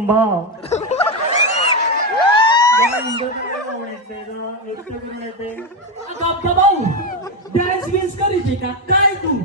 रंभा येते आता भाऊ डान्स बिन्स करीत का काय तू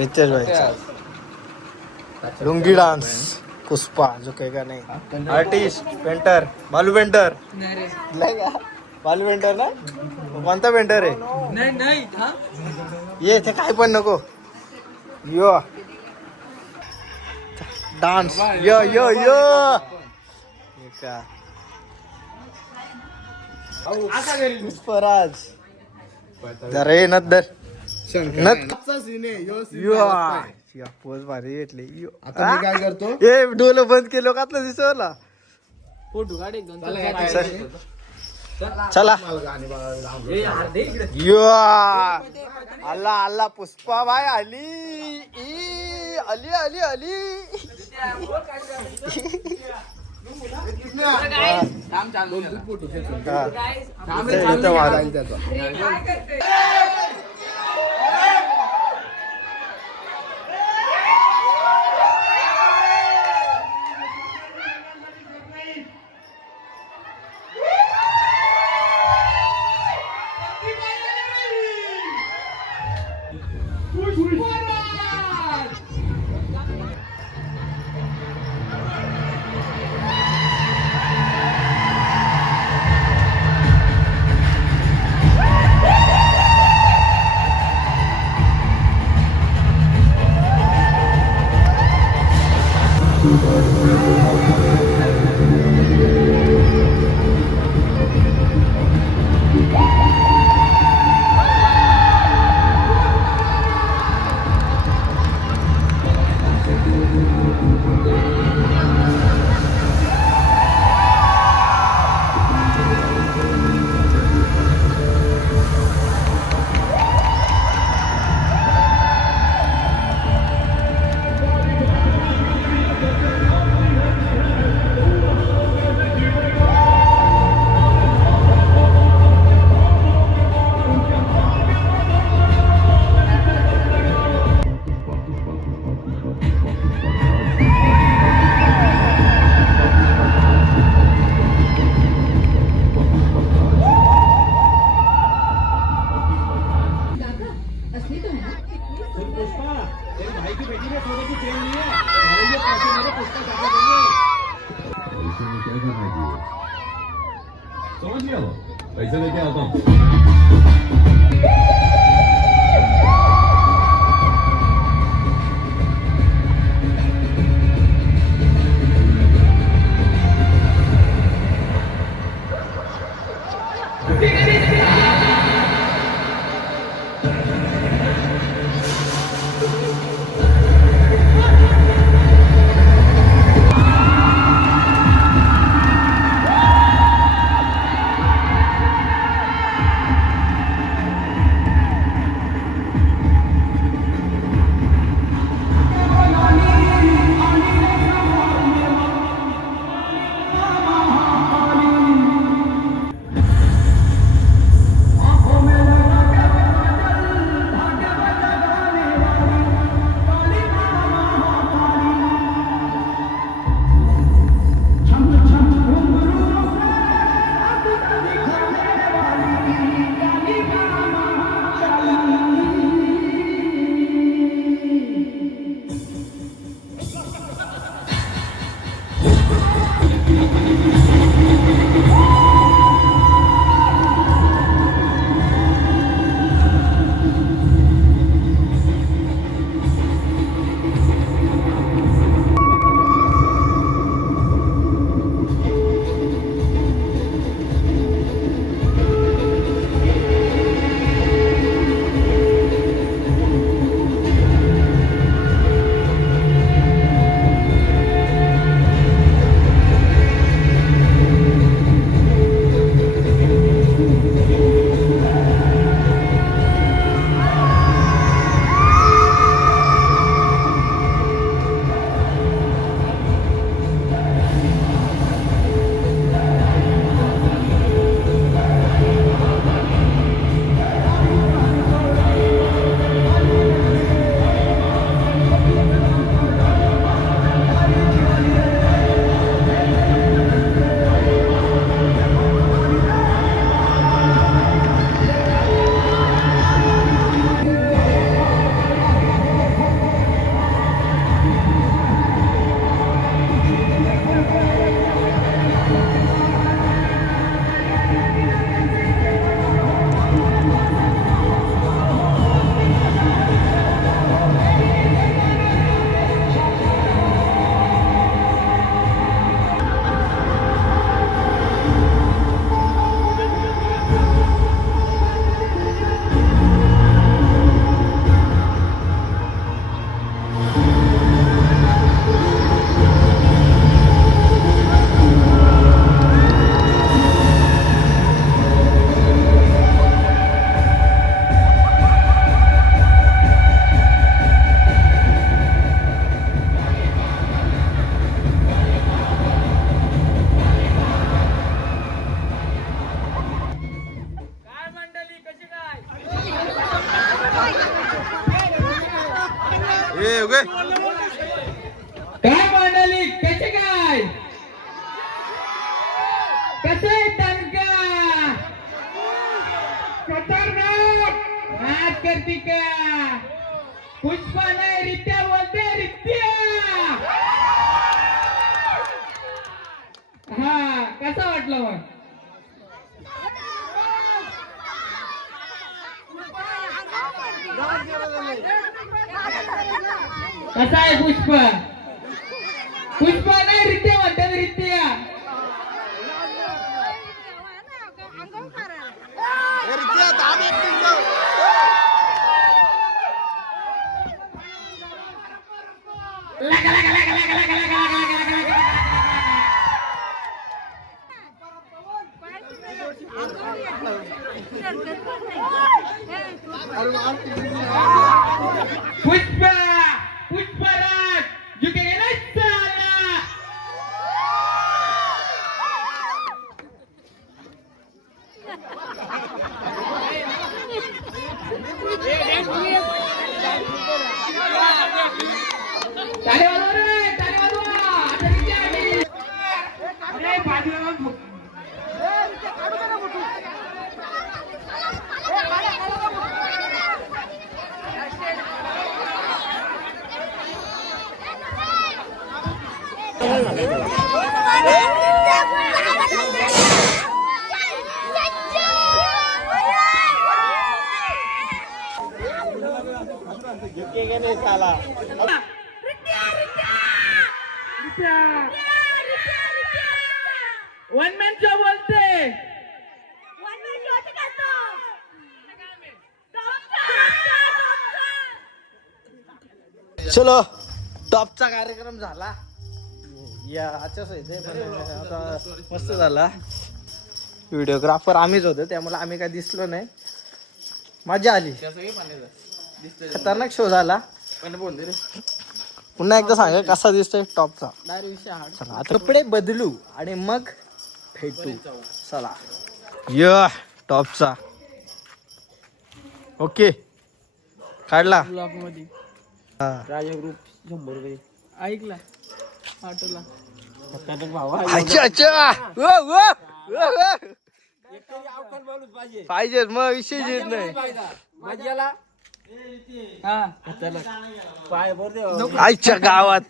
रितेश भाईचा लुंगी डान्स पुष्पा झुकेगा नहीं आर्टिस्ट पेंटर बालू पेंटर नाही का बालू पेंटर ना कोणता पेंटर आहे ये ते काय पण नको यो डान्स यो यो यो का पुष्पराज जरा ये नत दर नत पोच भारी घेतली आता मी काय करतो ए डोलं बंद केलं का आपलं दिसवला फोटो काढ एक दोन चला यो अल्ला अल्ला पुष्पा भाई आली आली आली आली समझ गया पैसे लेके आता हूँ ए उगे काय म्हणाली कसे काय कसे तनका खतरनाक हात करती का पुष्पा नाही रित्या बोलते रित्या हा कसा वाटलं मग कसा आहे पुष्पा पुष्पा नाही रित्या म्हणतात रित्या पुष्पा पुष्पराज झुकेगा नहीं साला ताली वाजवा रे ताली वाजवा आता किती आली अरे बाजूला वन मॅन शो बोलते चलो टॉपचा कार्यक्रम झाला या आजच्याच आता मस्त झाला व्हिडिओग्राफर आम्हीच होतो त्यामुळे आम्ही काय दिसलो नाही मजा आली खतरनाक शो झाला पुन्हा एकदा सांगा कसा दिसतोय टॉपचा चला आता कपडे बदलू आणि मग भेटू चला य टॉपचा ओके काढला ब्लॉग मध्ये राजा ग्रुप 100 रुपये ऐकला आठवला अच्छा अच्छा पाहिजे मग विषय येत नाही आईच्या गावात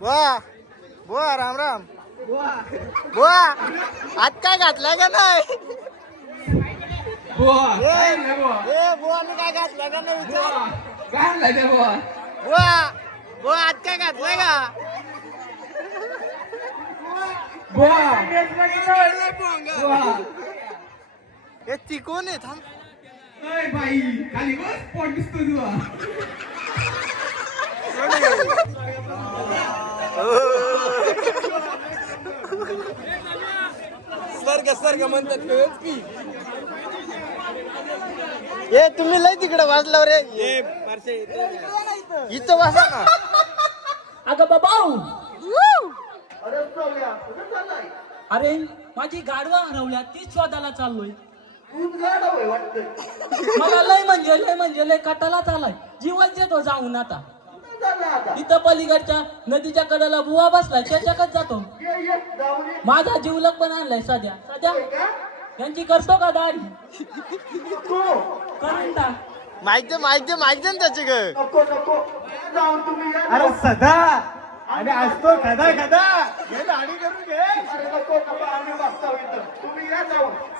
बुवा बुवा राम राम बुवा आज काय घातलाय का नाही बुवाने काय घातलाय का नाही विचार बुवा बुवा आज काय घातलाय का हे चिकून आहे थांब बाई खाली बस पोट दिसतो तुला सर्ग म्हणतात हे तुम्ही लय तिकडे वाजला रे इथं वाजा ना अगं बाबाऊ अरे माझी गाडवा हरवल्या ती शोधायला चाललोय मला लय लय कटालाच आलाय जीवन देतो जाऊन आता इथं पलीकडच्या नदीच्या कडेला बुवा बसलाय त्याच्याकडे जातो माझा जीवलक पण आणलाय सध्या यांची करतो का दाढी करून टाक माहिती ना त्याची ग अरे सदा आणि असतो खदा हे दाढी करून घे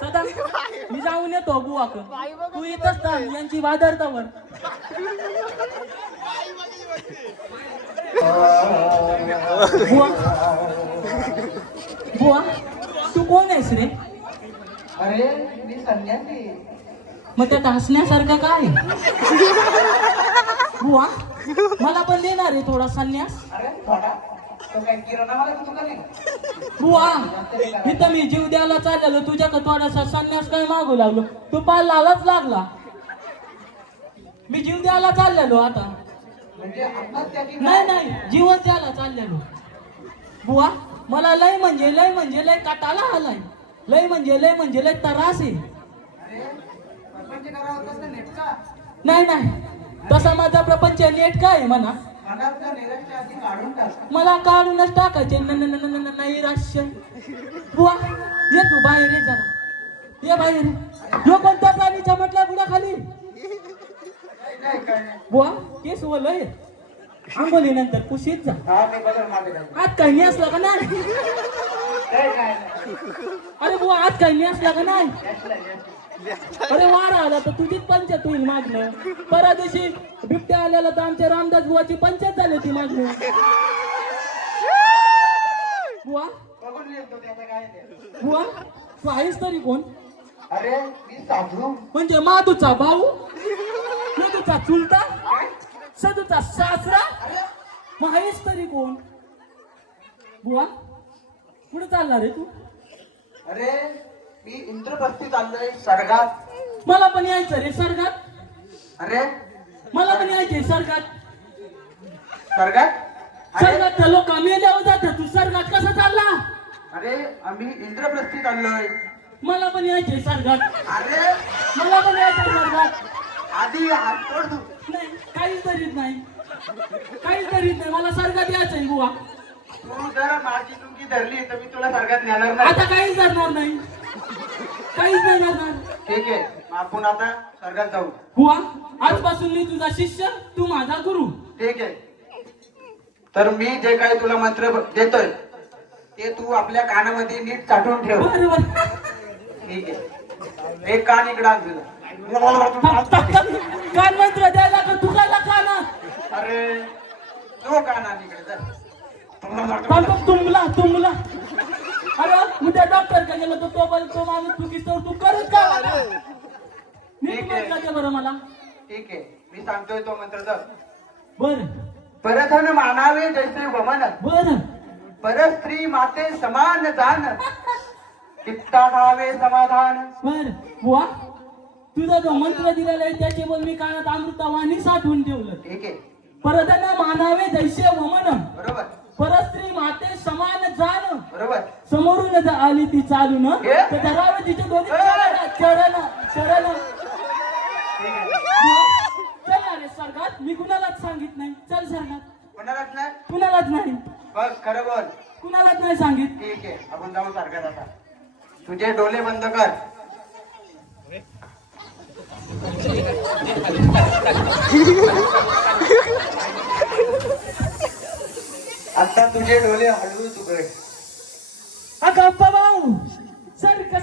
सदा मी जाऊन येतो बुवाक तू इथंच थांब यांची वादरतावर बुवा तू कोण आहेस रे अरे मी संन्यासी मग त्यात हसण्यासारखं काय बुवा मला पण देणार आहे थोडा संन्यास अरे थोडा तो काय किराणा मला तू का नाही बुवा इथं मी जीव द्यायला चाललेलो तुझ्याकडे थोडासा संन्यास काय मागू लागलो तू पाय लालाच लागला मी जीव द्यायला चाललेलो आता म्हणजे आत्महत्या की नाही जीवच द्यायला चाललेलो बुवा मला लय लय काटाला आलाय. लय लय त्रास आहे. अरे प्रपंच करावं होतं तर नेटका नाही तसा माझा प्रपंच नेट काय म्हणा. मनातलं निराशा आधी काढून टाक. मला काढूनच टाकायचे नाही राश्य. बुवा ये तू बाहेर ये जरा. ये बाहेर. जो कोणत्या प्राणीच्या म्हटल्या बुडा खाली. काय बुवा केस ओलय. आंबोली नंतर कुशीत जा. हा मी बदल मागे काय आत काही नाही असला का नाही. काय अरे बुवा आत काही नाही असला का नाही. अरे वारा आला तर तुझीच पंचायत होईल मागणं. परा दिवशी बिबट्या आल्याला तर आमच्या रामदास बुवाची पंचायत झाली ती मागणं. बुवा बघून लिहितो त्याचं काय ते. बुवा तू आहेस तरी कोण. अरे मी साधू. म्हणजे माधूचा भाऊ, मधूचा चुलता, सदूचा सासरा. मग आहेस तरी कोण. बुवा कुठे चालला रे तू. अरे मी इंद्रप्रस्थी चाललोय स्वर्गात. मला पण यायचं रे स्वर्गात. अरे मला पण यायचंय स्वर्गात. स्वर्गात अरे स्वर्गात लोक मेल्यावर जातात. तू स्वर्गात कसा चालला. अरे आम्ही इंद्रप्रस्थी चाललोय. मला पण यायचंय स्वर्गात. अरे मला पण यायचंय स्वर्गात. आधी हात सोड तू. नाही काहीच करीत नाही. मला स्वर्गात यायचंय बुवा. तू जर माझी चुकी धरली तर मी तुला स्वर्गात नेणार नाही. आता काहीच करणार नाही. काहीच नाही करणार. ठीक आहे आपण आता स्वर्गात जाऊ. बुवा आजपासून मी तुझा शिष्य, तू माझा गुरु. ठीक आहे. तर मी जे काही तुला मंत्र देतोय ते तू आपल्या कानामध्ये नीट साठवून ठेव. बरोबर. ठीक आहे. एक कान इकडं आण तुझं. कान मंत्र द्यायला का तू काय काना. अरे तो कान आण इकडे जा. तुमला अरे उद्या डॉक्टर का गेलो तर तो माणूस चुकीच तू करत का मला? नीट मंत्र दे बरं मला. ठीक आहे मी सांगतोय तो मंत्र जप. बर परधन मानावे जैसे वमन. बर परस्त्री माते समान जान. चित्ता ठावे समाधान. बर बुवा तुझा जो मंत्र दिलेला आहे त्याचे पण मी कानात अमृतवाणी साठवून ठेवलं. ठीक आहे परधन मानावे जैसे वमन. बरोबर परस्त्री माते समान जाण. बरोबर. समोरून जर आली ती चालून हे? तर धरावे तिचे दोन्ही चरण. ठीक आहे. चल ना रे स्वर्गात. मी कुणालाच सांगित नाही. चल स्वर्गात. कोणालाच नाही. कुणालाच नाही. बघ खरं बोल. कुणालाच नाही सांगित. ठीक आहे आपण जाऊ स्वर्गात आता. तुझे डोळे बंद कर. आता तुझे डोळे हळू उघड. अगं भाऊ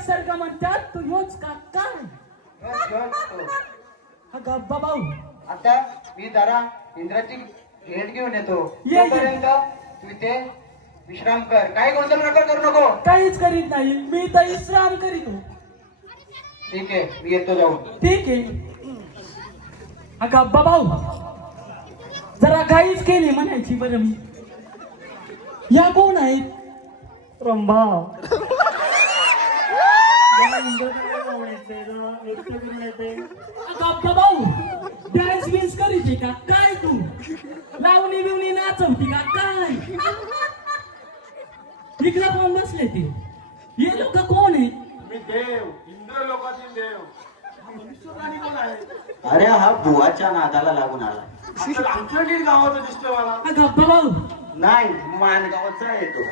सर्ग म्हणतात तू योच का काय. अगं भाऊ आता मी जरा इंद्राची भेट घेऊन येतो. ये. तोपर्यंत तू इथे विश्राम कर. काही गोंधळ नका करू नको. काहीच करीत नाही. मी तर विश्राम करीतो. ठीक आहे मी येतो जाऊन. ठीक आहे. अगं भाऊ जरा काहीच केली म्हणायची बरं मी. या कोण आहेत. रंभा भाऊ डान्स बिन्स करीते का काय. तू लावणी बिवणी नाचवती का काय. इकडे कोण बसले ते. हे लोक कोण आहेत. मी देव, इंद्र लोकातील देव. आणि कोण आहे. अरे हा बुवाच्या नादाला लागून आला. आता आमच्या नीट गावाचं दिसतो मला. अगं भाऊ नाही मानगावचा येतो.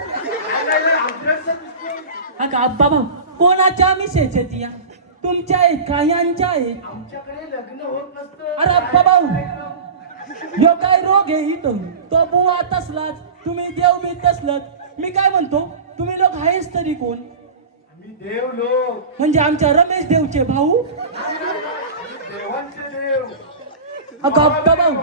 आमच्याकडचं दिसतो. अगं अब्बा भाऊ कोणाच्या मिसेस आहेत या. तुमच्या आहेत का यांच्या आहेत. आमच्याकडे लग्न होत नसतं. अरे अब्बा भाऊ यो काय रोग आहे इथं. तो बुवा तसलाच तुम्ही देव मी तसलच. मी काय म्हणतो तुम्ही लोक आहेस तरी कोण. आम्ही देव लोक. म्हणजे आमच्या रमेश देवचे भाऊ. देवांचे देव. अगं अब्बा भाऊ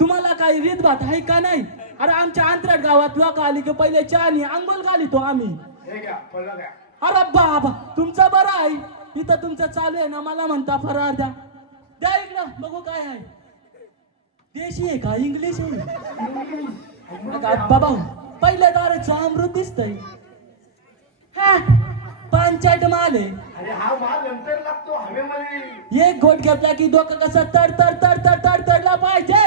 तुम्हाला काही रीतभात आहे का नाही. अरे आमच्या अंतराट गावात लोक आली की पहिले चहा आणि अंघोळ घालितो आम्ही. हे घ्या फळं घ्या. अरे बाबा तुमचं बरं आहे. इथं तुमचं चालू आहे ना. मला म्हणता फरार द्या. द्या इकडं बघू काय आहे. देशी आहे का इंग्लिश आहे. बाबा पहिल्या दाराचं अमृत दिसतंय. हा पंचायत माल आहे. अरे हा माल नंतर लागतो हवेमध्ये. एक घोट घेतला की डोकं कसं तड तड तड तड तड तडला पाहिजे.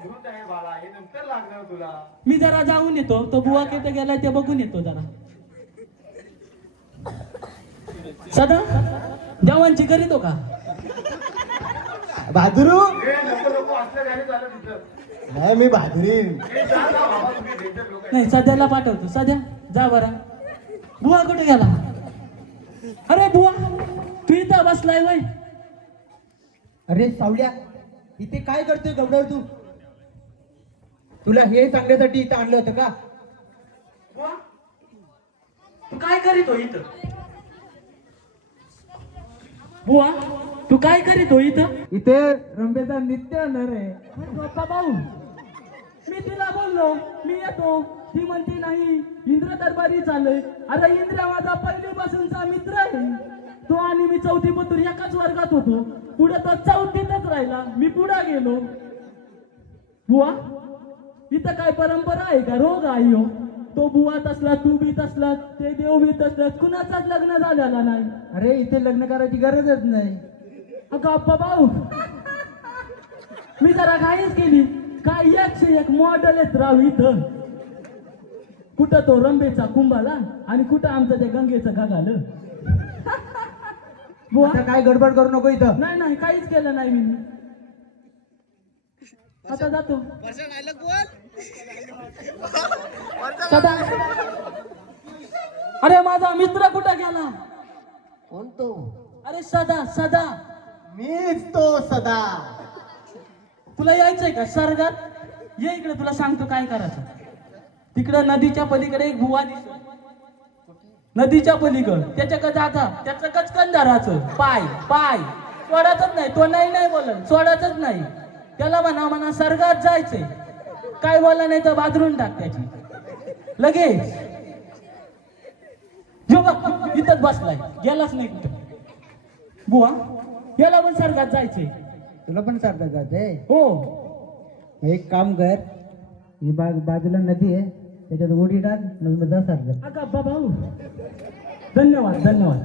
अमृत आहे बाळा, हे नंतर लागणार तुला. मी जरा जाऊन येतो, तो बुवा कुठे गेलाय ते बघून येतो जरा. सदा जेवणची करीतो का? बहादुरू हे नको नको असलं काही झालं तिथं. नाही मी बहादुरीन. हे जा जा बाबा, तुम्ही डेंजर लोक आहे. नाही सध्याला पाठवतो. सध्या जा बरा. बुवा कुठे गेला? अरे बुवा तू इथं बसलाय वय? अरे सावल्या, इथे काय करतोय गबडर तू? तुला हे सांगण्यासाठी इथं आणलं होतं का? बुवा तू काय करीतो इथं? बुवा तू काय करीतो इथं? इथे रंबेचा नित्य होणार आहे. बाप्पा भाऊ मी तिला बोललो मी येतो, ती म्हणते नाही इंद्र दरबारी चाललोय. अरे इंद्र माझा पहिलीपासूनचा मित्र आहे. तो आणि मी चौथी पतूर एकाच वर्गात होतो. पुढे तो चौथीतच राहिला, मी पुढे गेलो. बुवा इथं काय परंपरा आहे का? रोग आहे हो. तो बुवा तसला, तू बी तसला, ते देव बी तसला, कुणाचाच लग्न झालेला नाही. अरे इथे लग्न करायची गरजच नाही. अगं अप्पा भाऊ मी जरा घाईच केली. काय 101 मॉडेल येत राव इथं. कुठं तो रंबेचा कुंभाला आणि कुठं आमचं ते गंगेचं घागालं. बुवा आता काय गडबड करू नको इथं. नाही नाही काहीच केलं नाही मी. आता जातो. सदा अरे माझा मित्र कुठं गेला? कोण तो? अरे सदा सदा मीच तो सदा. तुला यायचंय का स्वर्गात? ये इकडे तुला सांगतो काय करायचं. तिकडं नदीच्या पलीकडे एक बुवा दिसतो. नदीच्या पलीकडं त्याच्याकडे जाता त्याचं कचकंदाराचं पाय पाय सोडायचंच नाही. तो नाही नाही बोलत, सोडायचंच नाही. त्याला म्हणा स्वर्गात जायचंय. काय बोला नाही तर बाजरून टाक त्याची लगेच. जो बघ इथंच बसलाय, गेलाच नाही कुठं. बुवा याला पण स्वर्गात जायचंय. तुला पण सारखं जाते. हो एक काम कर, ही बाजूला नदी आहे, त्याच्यात उडी टाक, जा सारखं. अगं भाऊ धन्यवाद धन्यवाद.